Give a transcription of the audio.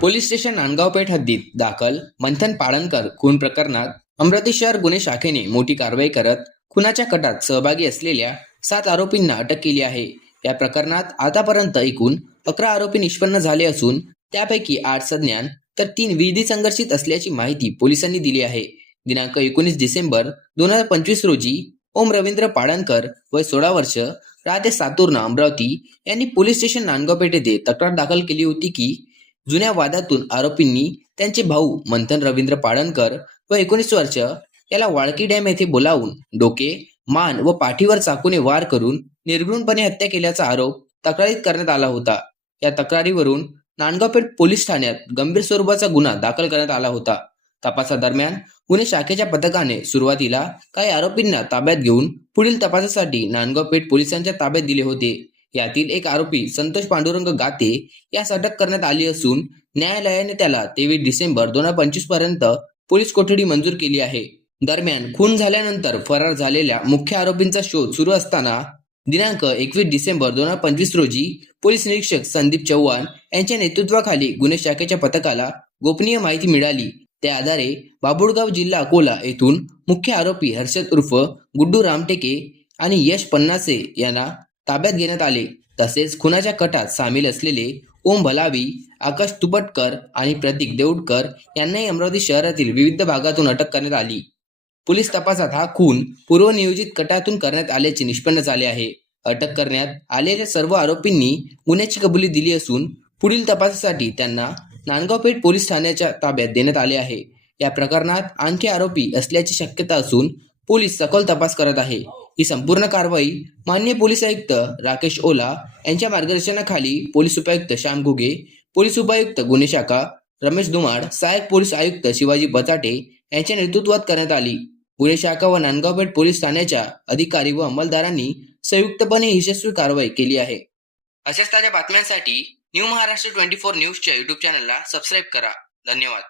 Police station Nandgaon Peth हद्दीत दाखल मंथन पाळणकर खून प्रकरणात अमरावती शहर गुन्हे शाखेने मोठी कारवाई करत खुनाच्या कटात सहभागी असलेल्या 7 आरोपींना अटक केली आहे। या प्रकरणात आतापर्यंत एकूण 11 आरोपी निष्पन्न झाले असून त्यापैकी 8 सज्ञान तर 3 विधी संघर्षित असल्याची माहिती पोलिसांनी दिली आहे। दिनांक 19 डिसेंबर 2025 रोजी ओम रवींद्र पाळणकर वय 16 वर्ष राहते सातूर्ण अमरावती यांनी पोलीस स्टेशन नांदगाव पेठ येथे तक्रार दाखल केली होती की जुन्या वादातून आरोपींनी त्यांचे भाऊ मंथन रवींद्र पाळणकर व 19 वर्ष याला वाळकी डॅम येथे बोलावून डोके, मान व पाठीवर चाकूने वार करून निर्घृणपणे हत्या केल्याचा आरोप तक्रारीत करण्यात आला होता। या तक्रारीवरून नांदगाव पेठ पोलीस ठाण्यात गंभीर स्वरूपाचा गुन्हा दाखल करण्यात आला होता। तपासादरम्यान गुन्हे शाखेच्या पथकाने सुरुवातीला काही आरोपींना ताब्यात घेऊन पुढील तपासासाठी नांदगाव पेठ पोलिसांच्या ताब्यात दिले होते। यातील एक आरोपी संतोष पांडुरंग गाते यास अटक करण्यात आली असून न्यायालयाने त्याला 23 डिसेंबर 2025 पर्यंत पोलीस कोठडी मंजूर केली आहे। दरम्यान खून झाल्यानंतर फरार झालेल्या मुख्य आरोपींचा शोध सुरू असताना दिनांक 21 डिसेंबर 2025 रोजी पोलीस निरीक्षक संदीप चव्हाण यांच्या नेतृत्वाखाली गुन्हे शाखेच्या पथकाला गोपनीय माहिती मिळाली। त्या आधारे बाबुळगाव जिल्हा अकोला येथून मुख्य आरोपी हर्षद उर्फ गुड्डू रामटेके आणि यश पन्नासे यांना ताब्यात घेण्यात आले। तसेच खुनाच्या कटात सामील असलेले ओम भलावी, आकाश तुपटकर आणि प्रतीक देऊडकर यांनाही अमरावती शहरातील विविध भागातून अटक करण्यात आली। पोलीस तपासात हा खून पूर्वनियोजित कटातून करण्यात आल्याचे निष्पन्न झाले आहे। अटक करण्यात आलेल्या सर्व आरोपींनी गुन्ह्याची कबुली दिली असून पुढील तपासासाठी त्यांना नांदगाव पेठ पोलीस ठाण्याच्या ताब्यात देण्यात आले आहे। या प्रकरणात आणखी आरोपी असल्याची शक्यता असून पोलीस सखोल तपास करत आहे। ही संपूर्ण कारवाई माननीय पोलीस आयुक्त राकेश ओला यांच्या मार्गदर्शनाखाली पोलीस उपायुक्त श्याम घुगे, पोलीस उपायुक्त गुन्हे शाखा रमेश धुमाड, सहाय्यक पोलीस आयुक्त शिवाजी बचाटे यांच्या नेतृत्वात करण्यात आली। गुन्हे शाखा व नांदगाव पेठ पोलीस ठाण्याच्या अधिकारी व अंमलदारांनी संयुक्तपणे यशस्वी कारवाई केली आहे। अशाच ताज्या बातम्यांसाठी न्यू महाराष्ट्र 24 न्यूजच्या YouTube चॅनलला सबस्क्राईब करा। धन्यवाद।